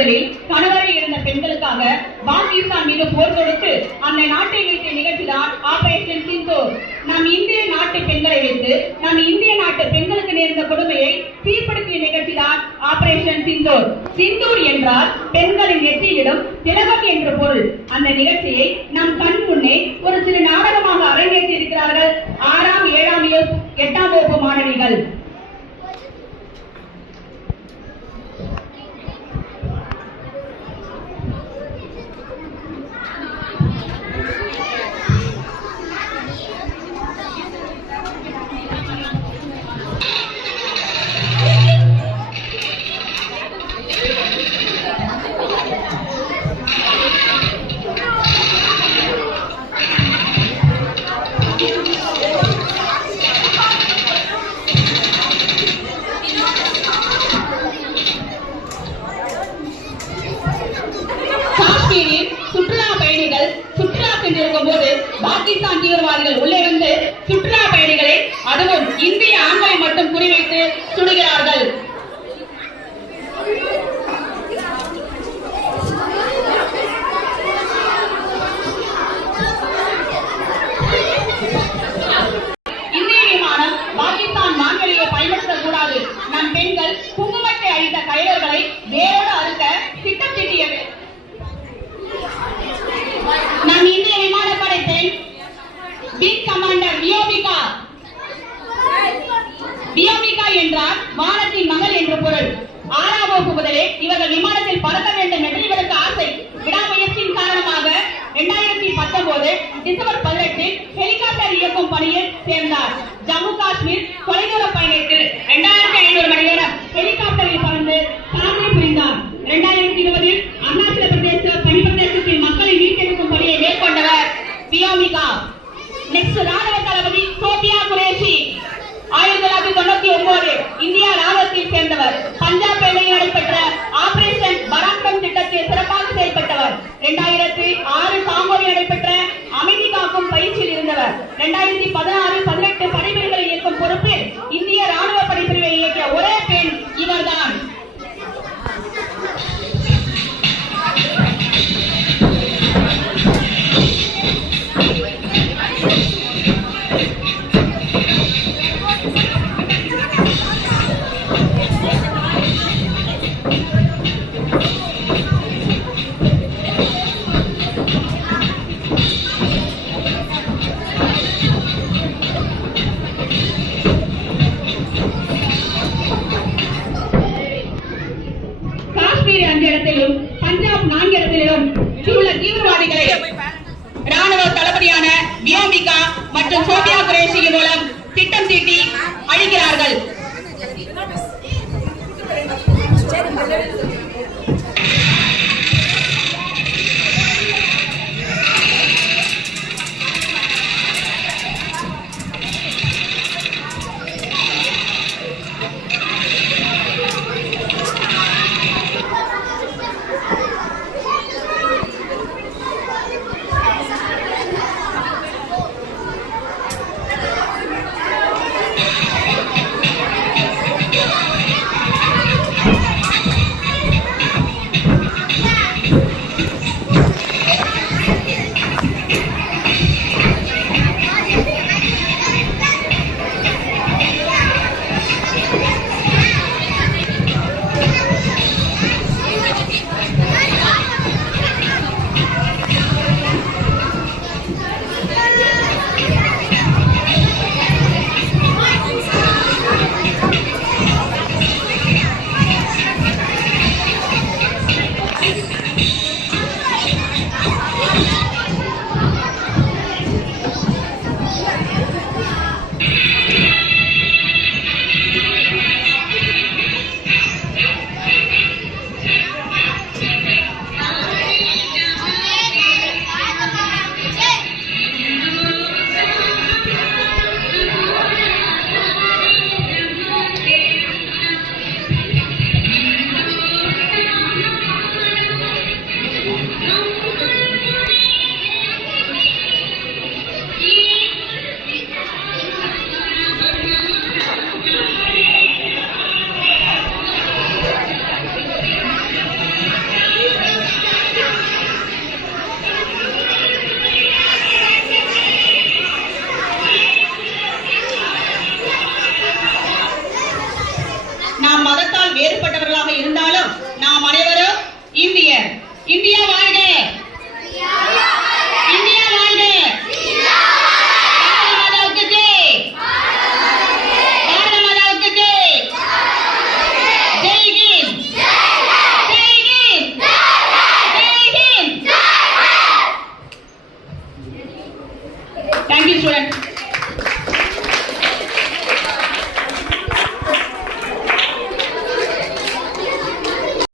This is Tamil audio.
முதலில் கணவரை இழந்த பெண்களுக்காக பாகிஸ்தான் மீது போர் தொடுத்து அந்த நாட்டை வீழ்த்திய நிகழ்ச்சிதான் ஆபரேஷன் சிந்தூர். நம் இந்திய நாட்டு பெண்களை வைத்து நம் இந்திய நாட்டு பெண்களுக்கு நேர்ந்த கொடுமையை சீர்படுத்திய நிகழ்ச்சிதான் ஆபரேஷன் சிந்தூர். சிந்தூர் என்றால் பெண்களின் நெற்றியிலும் திலகம் என்று பொருள். அந்த நிகழ்ச்சியை நம் கண் முன்னே ஒரு சிறு நாடகமாக அரங்கேற்றி இருக்கிறார்கள் 6ஆம் 7ஆம் 8ஆம் வகுப்பு மாணவிகள். பாகிஸ்தான் தீவிரவாதிகள் உள்ளே வந்து சுற்றுலா பயணிகளை அதுவும் இந்திய ஆண்களை மட்டும் குறிவைத்து சுடுகிறார்கள். இந்திய விமானம் பாகிஸ்தான் வான்வெளியை பயன்படுத்தக்கூடாது. நம் பெண்கள் குங்குமத்தை அழித்த கைவர்களை வேரோடு அறுக்க திட்டம் தீட்டியது. நம் இந்திய விமானப்படை பெண் விங் கமாண்டர் வியோமிகா என்றால் வானத்தின் மகள் என்று பொருள். 6ஆம் வகுப்பு முதலே இவர்கள் விமானத்தில் பறக்க வேண்டும் என்று இவருக்கு ஆசை. விடாமுயற்சியின் காரணமாக 2019 டிசம்பர் 18 ஹெலிகாப்டர் இயக்கும் பணியில் சேர்ந்தார். ஜம்மு காஷ்மீர் தொலைதூர பயணத்தில் 2500 மணி நேரம் ஹெலிகாப்டரில் பறந்து சாதனை புரிந்தார். 2020 அருணாச்சல பிரதேச பனிப்பிரதேசத்தில் மக்களை மீட்டெடுக்கும் பணியை மேற்கொண்டவர் வியோமிகா. நெக்ஸ்ட் ராணுவ தளபதி சோபியா குரேஷி 1999 இந்தியா ராணுவத்தில் சேர்ந்தவர். பஞ்சாப் எல்லையில் நடைபெற்ற ஆபரேஷன் பராக்ரம் திட்டத்தில் சிறப்பாக செயல்பட்டவர். 2006 காங்கோவில் நடைபெற்ற அமைதி காக்கும் பயிற்சியில் இருந்தவர். 2016-18 படைப்பிரிவுகளை இயக்கும் பொறுப்பில் இந்திய ராணுவ படைப்பிரிவை இயக்கிய ஒரே பெண் இவர்தான். பஞ்சாப் 4 இடத்திலும் உள்ள தீவிரவாதிகளை ராணுவ தளபதியான வியோமிகா மற்றும் சோபியா குரேஷியின் மூலம் திட்டம் தீட்டி அழிக்கிறார்கள். students.